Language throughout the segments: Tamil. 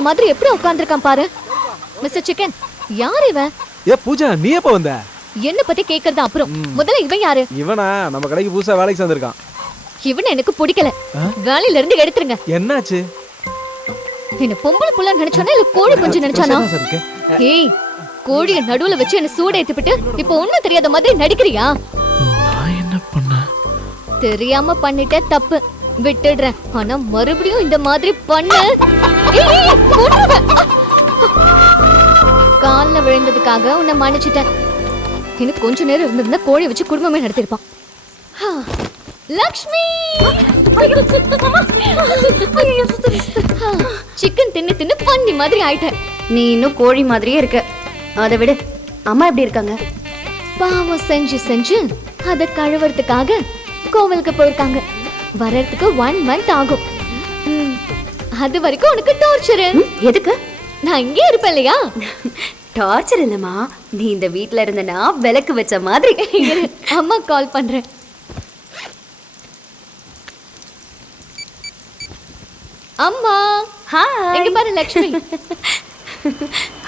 வந்த மாதிரி எப்படி உட்கார்ந்திருக்கான் பாரு. மிஸ்டர் சிக்கன், யார் இவன்? ஏ பூஜா, நீ எப்ப வந்த? என்ன பத்தி கேக்குறது அப்புறம், முதல்ல இவன் யாரு? இவனா நம்ம கடைக்கு புதுசா வேலைக்கு சேர்ந்திருக்கான். இவன் எனக்கு பிடிக்கல, வேலையில இருந்து எடுத்துருங்க. என்னாச்சு? என்ன பொம்பளை புள்ள நினைச்சானா இல்ல கோழி குஞ்சு நினைச்சானா? ஏய், கோழிய நடுவுல வச்சு என்ன சூட ஏத்திட்டு இப்ப ஒண்ணும் தெரியாத மாதிரி நடிக்கிறியா? நான் என்ன பண்ண? தெரியாம பண்ணிட்ட தப்பு, விட்டுடுறேன். ஆனா மறுபடியும் இந்த மாதிரி பண்ண கால்ல விழுந்ததுக்காக உன்னை மன்னிச்சுட்டேன். இன்னும் கொஞ்ச நேரம் இருந்திருந்தா கோழி வச்சு குடும்பமே நடத்திருப்பான். லக்ஷ்மி, சிக்கன் தின்னு தின்னு பன்னி மாதிரி ஆயிட்ட. நீ இன்னும் கோழி மாதிரியே இருக்க. அதை விடு, அம்மா எப்படி இருக்காங்க? பாவம் செஞ்சு செஞ்சு அதை கழுவுறதுக்காக கோவிலுக்கு போயிருக்காங்க. வர்றதுக்கு 1 month ஆகும். அது வரைக்கும் உனக்கு டார்ச்சர். எதுக்கு? நான் இங்கே இருப்பேன் இல்லையா? டார்ச்சர் இல்லம்மா, நீ இந்த வீட்ல இருந்தனா விளக்கு வச்ச மாதிரி. அம்மா கால் பண்றேன். அம்மா, ஹாய். எங்க பாரு லக்ஷ்மி.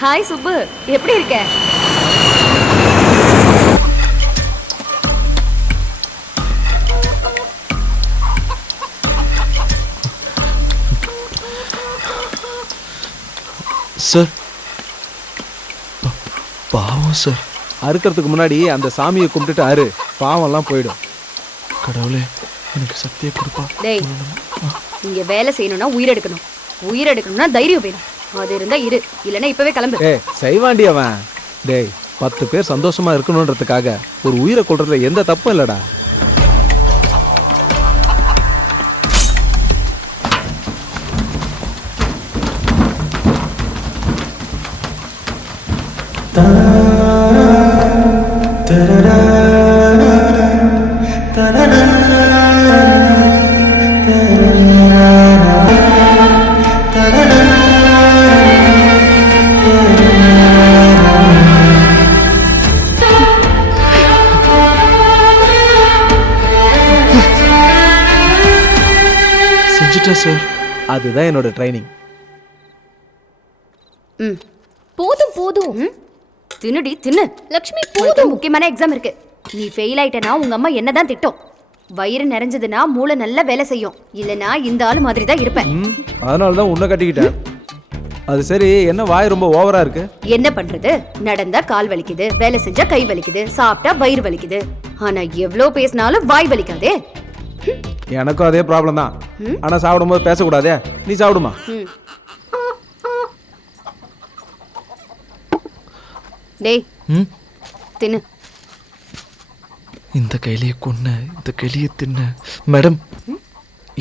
ஹாய் சுப்பு, எப்படி இருக்க? சார், பாவம் சார். அறுக்கிறதுக்கு முன்னாடி அந்த சாமியை கும்பிட்டுட்டு அறு, பாவம்லாம் போயிடும். கடவுளே, எனக்கு சக்தியை கொடுப்பா. டேய், இங்க வேலை செய்யணும்னா உயிர் எடுக்கணும், உயிர் எடுக்கணும்னா தைரியம் வேணும். அது இருந்தா இரு, இல்லைன்னா இப்பவே கிளம்பு. டேய் செய்வாண்டி அவன். டேய் 10 பேர் சந்தோஷமா இருக்கணும்ன்றதுக்காக ஒரு உயிரை கொல்றதுல எந்த தப்பும் இல்லடா. சார், அதுதான் என்னோட ட்ரைனிங். போதும் போதும், தின்னுடி தின்னு. லக்ஷ்மி போதும். முக்கியமான எக்ஸாம் இருக்கு. நீ ஃபெயில் ஆயிட்டனா உங்க அம்மா என்னதான் திட்டம். வயிறு நிறைஞ்சதுன்னா மூளை நல்லா வேலை செய்யும், இல்லனா இந்த ஆளு மாதிரி தான் இருப்பேன். அதனால தான் உன்னை கட்டிக்கிட்டேன். அது சரி, என்ன வாய் ரொம்ப ஓவரா இருக்கு? என்ன பண்றது, நடந்தா கால் வலிக்குது, வேலை செஞ்சா கை வலிக்குது, சாப்பிட்டா வயிறு வலிக்குது. ஆனா எவ்வளவு பேசினாலும் வாய் வலிக்காதே. எனக்கும் அதே ப்ராப்ளம் தான். ஆனா சாப்பிடும்போது பேசக்கூடாதே. நீ சாப்பிடுமா? டேய் தின்னு. இந்த கையிலேயே கொன்ன, இந்த கையிலேயே தின்ன. மேடம்,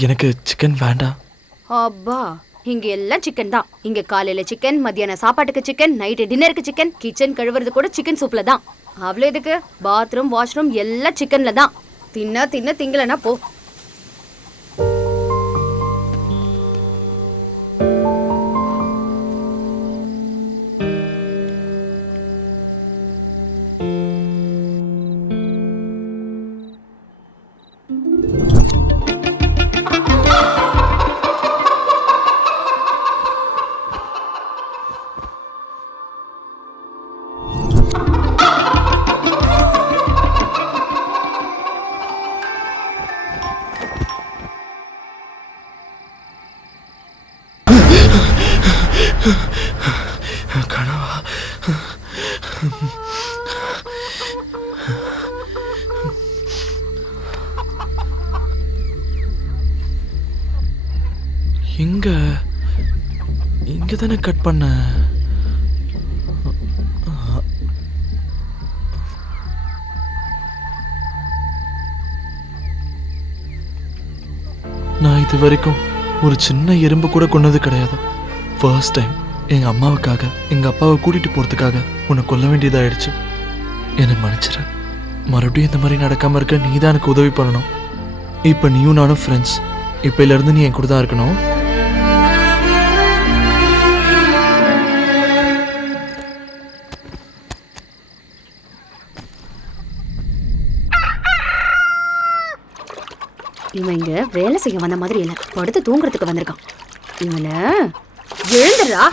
எனக்கு சிக்கன் வேண்டாம். அப்பா, இங்க எல்லாம் சிக்கன் தான். இங்க காலையில சிக்கன், மத்தியான சாப்பாட்டுக்கு சிக்கன், நைட்டு டின்னருக்கு சிக்கன், கிச்சன் கழுவுறது கூட சிக்கன் சூப்ல தான். அவ்வளோ எதுக்கு? பாத்ரூம், வாஷ்ரூம் எல்லாம் சிக்கன்ல தான். தின்னா தின்ன, திங்கலனா போ. கனவா? இங்க தானே கட் பண்ண. நான் இது வரைக்கும் ஒரு சின்ன எறும்பு கூட கொன்னது கிடையாது. ஃபர்ஸ்ட் டைம் எங்க அம்மாவுக்காக எங்க அப்பாவை கூட்டிட்டு போறதுக்காக உன்னை கொல்ல வேண்டியதாயிடுச்சு. என்னை மன்னிச்சிரு. மறுபடியும் இந்த மாதிரி நடக்காம இருக்க நீ தான் எனக்கு உதவி பண்ணணும். இப்ப நீயும் நானும் ஃப்ரெண்ட்ஸ். இப்பல இருந்து நீ என் கூட தான் இருக்கணும். இவன் இங்க வேலை செய்ய வந்த மாதிரி இல்ல, படுத்து தூங்குறதுக்கு வந்திருக்கான். இவனை எழுந்துடா.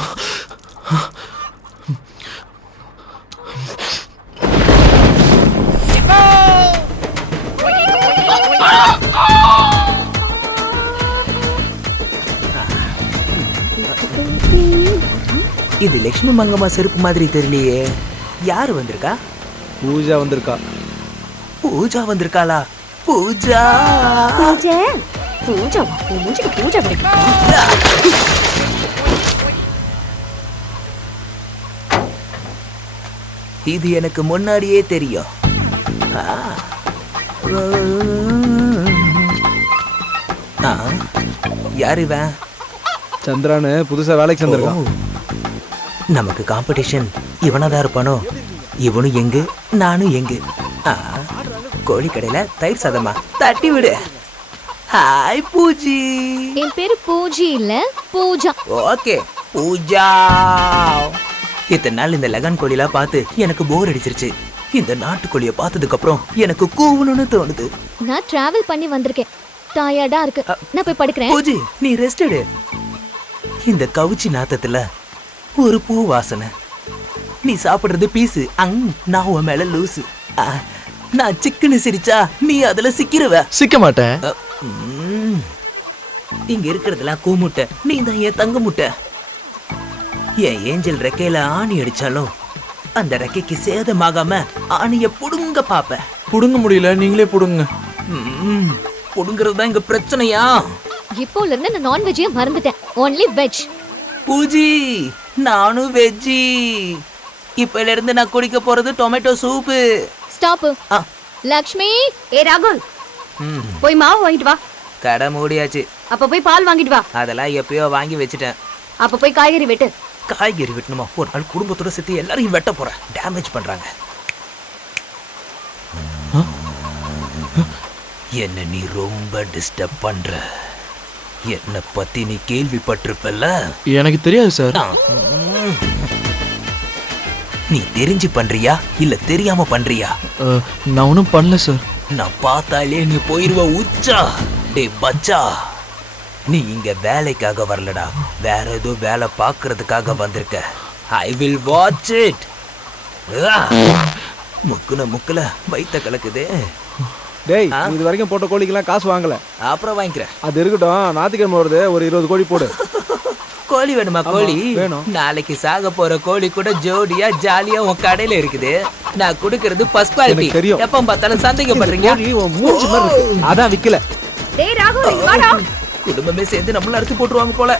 இது லட்சுமி மங்கம்மா செருப்பு மாதிரி தெரியலையே. யாரு வந்திருக்கா? பூஜா வந்திருக்கா. பூஜா வந்திருக்காளா? பூஜா பூஜை பூஜை மூஞ்சிக்கு பூஜை கிடைக்கும். இது எனக்கு முன்னாடியே தெரியும். ஆ. ஆ. யார் இவன்? சந்திரான்னு புதுசா வேலைக்கு சேர்ந்திருக்கான். ஓ. நமக்கு காம்படிஷன் இவனாதான் இருப்பானோ? இவனும் எங்கு நானும் எங்கு. ஆ. கோழி கடையில தயிர் சாதமா? தட்டி விடு. ஹாய் பூஜி. என் பேரு பூஜி இல்ல பூஜா. ஓகே பூஜா. இத்தனை நாள் இந்த லெகன் கோழிலாம் பார்த்து எனக்கு போர் அடிச்சிருச்சு. இந்த நாட்டுக்கோழியை பார்த்ததுக்கு அப்புறம் எனக்கு கூவணும்னு தோணுது. நான் டிராவல் பண்ணி வந்திருக்கேன். டயர்டா இருக்கு. நான் போய் படுக்கிறேன். பூஜி நீ ரெஸ்ட் எடு. இந்த கவுச்சி நாத்தத்துல ஒரு பூ வாசனை. நீ சாப்பிடுறது பீஸு. நான் உன் மேல லூசு. நான் சிக்கன்னு சிரிச்சா நீ அதுல சிக்கிருவ. சிக்க மாட்டேன். இங்க இருக்கிறதெல்லாம் கூமுட்டை. நீ தான் என் தங்க முட்டை. என் ஏஞ்சல் ரெக்கையில ஆணி அடிச்சாலும் அந்த ரெக்கைக்கு சேதமாகாம ஆணிய புடுங்க பாப்ப. புடுங்க முடியல, நீங்களே புடுங்க. புடுங்கிறது தான் இங்க பிரச்சனையா? இப்போல இருந்து நான் நான்வெஜ்ஜே மறந்துட்டேன். Only veg. பூஜி நானும் வெஜ்ஜி. இப்பல இருந்து நான் குடிக்க போறது டொமேட்டோ சூப்பு. ஸ்டாப். லக்ஷ்மி. ஏ ராகுல், போய் மாவு வாங்கிட்டு வா. கடை மூடியாச்சு. அப்ப போய் பால் வாங்கிட்டு வா. அதெல்லாம் எப்பயோ வாங்கி வச்சுட்டேன். அப்ப போய் காய்கறி வெட்டு. காய்கறி வெட்டணுமா? ஒரு நாள் குடும்பத்தோட சேர்த்து எல்லாரையும் வெட்ட போறேன். டேமேஜ் பண்றாங்க. என்ன நீ ரொம்ப டிஸ்டர்ப் பண்ற. என்ன பத்தி நீ கேள்விப்பட்டிருப்பல்ல? எனக்கு தெரியாது சார். நீ தெரிஞ்சு பண்றியா இல்ல தெரியாம பண்றியா? நான் ஒன்றும் பண்ணல சார். நான் பார்த்தாலே நீ போயிருவ உச்சா. டே பச்சா, நீ இங்க வேலைக்காக வரலடா, வேற ஏதோ வேலை பார்க்கறதுக்காக வந்திருக்க. I will watch it. முக்குல வயித்த கலக்குது. டேய் இது வரைக்கும் போட்ட கோழிக்கெல்லாம் காசு வாங்கல. அப்புறம் வாங்கிக்கிறேன். அது இருக்கட்டும். ஞாயிற்றுக்கிழமை வருது, ஒரு 20 கோழி போடு. கோழி வேணுமா? கோழி வேணும். நாளைக்கு சாக போற கோழி கூட ஜோடியா ஜாலியா உன் கடையில இருக்குது. நான் கொடுக்கறது ஃபர்ஸ்ட் குவாலிட்டி. எனக்கு தெரியும். எப்ப பார்த்தாலும் சந்தேகப்படுறீங்க. கோழி உன் மூஞ்சி மாதிரி இருக்கு. அதான் விக்கல. டேய் ராகுல், இங்க வாடா. குடும்பமே சேர்ந்து நம்மள அறுத்து போட்டுருவாங்க போல.